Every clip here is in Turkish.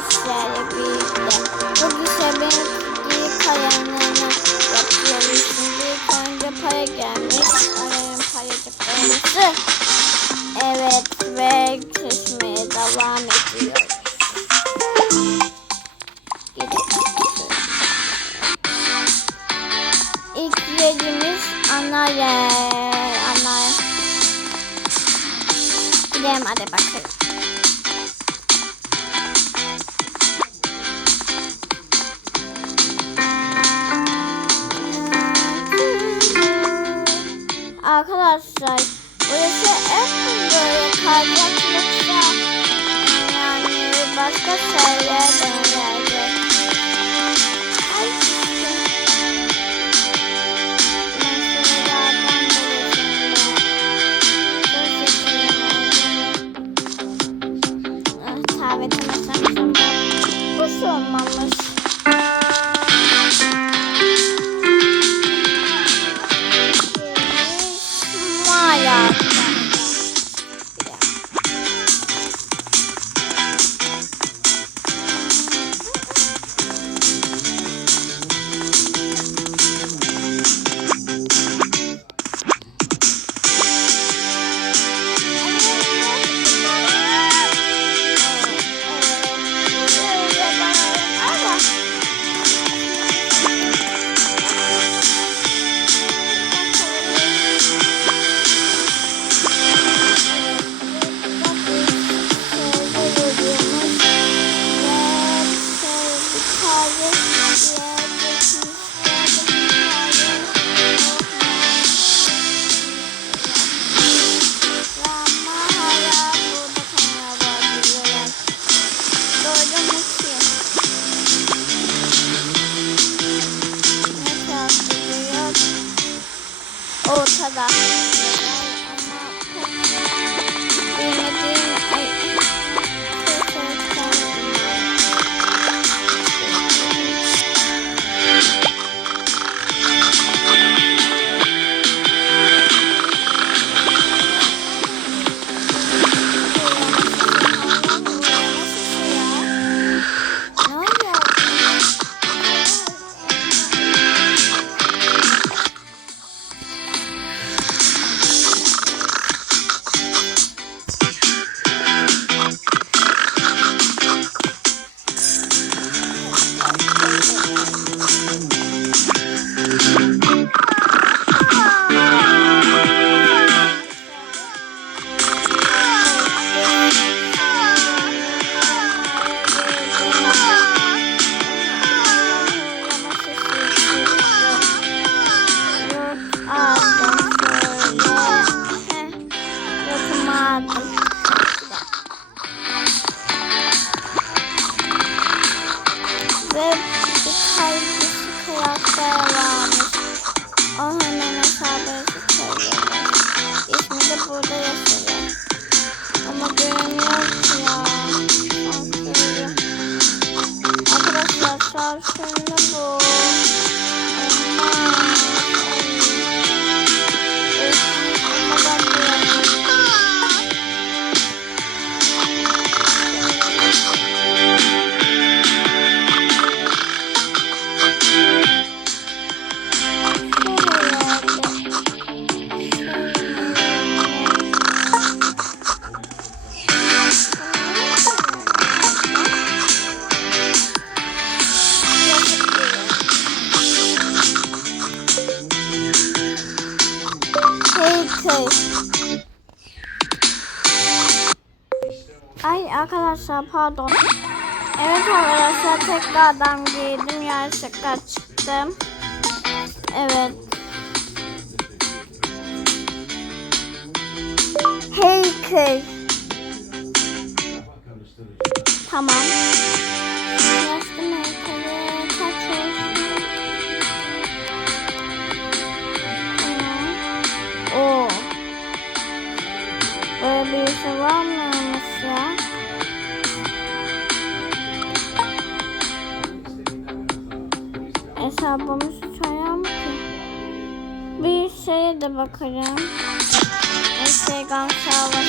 bilgisayarla birlikte. Bu bilgisayar benim ilk hayallerini yapıyorum. Şimdi önce para gelmiş. Arayın paracıklarımızı. Evet ve kesmeye devam ediyoruz. İlk yerimiz ana yer. Ana Gidelim hadi bakalım. Arkadaşlar Ve arkadaşlar pardon. Evet arkadaşlar tekrardan girdim yanlışlıkla çıktım. Evet. Heykel. Tamam. Yazdım heykeli. Böyle bir şey var de bakarım. Instagram sayfasından.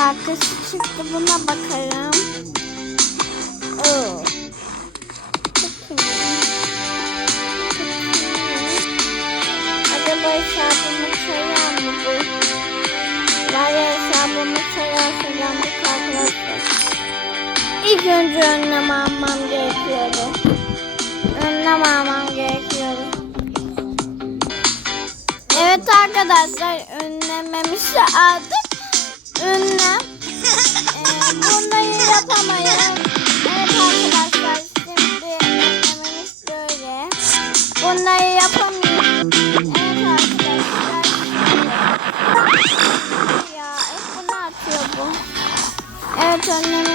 Şarkısı çıktı. Buna iyi. Acaba hesabımı sayar mı bu? Var ya hesabımı sayarsa yandık arkadaşlar. İlk önce önlem almam gerekiyordu. Önlem almam gerekiyordu. Evet arkadaşlar önlememizi aldık. Önlem. Ee, bunları yapamayız. Evet arkadaşlar şimdi önlememiz böyle. Bunları yapamayız. Evet arkadaşlar. Ya hep bunu atıyor bu. Evet önlememiz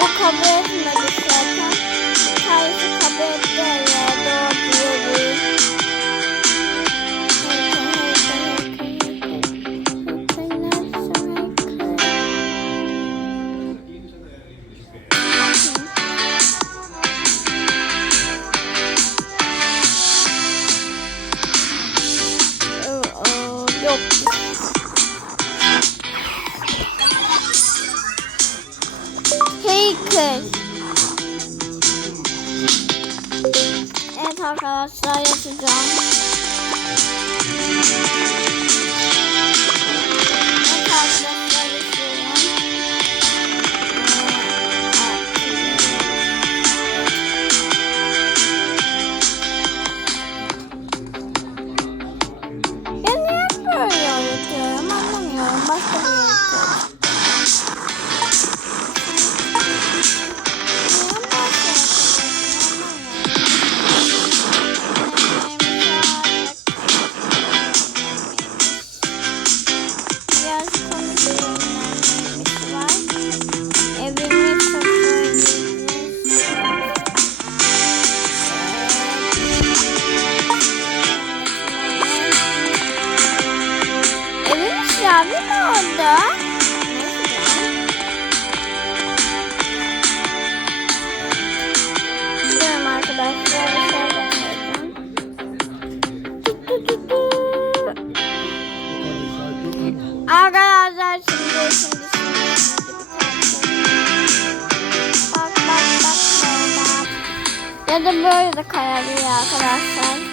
O kabul Heykel. Evet arkadaşlar yapacağım. Orada? Gidiyorum arkadaşlar. Arkadaşlar şimdi şimdi bak bak bak. Ya da böyle de kayabiliyor arkadaşlar.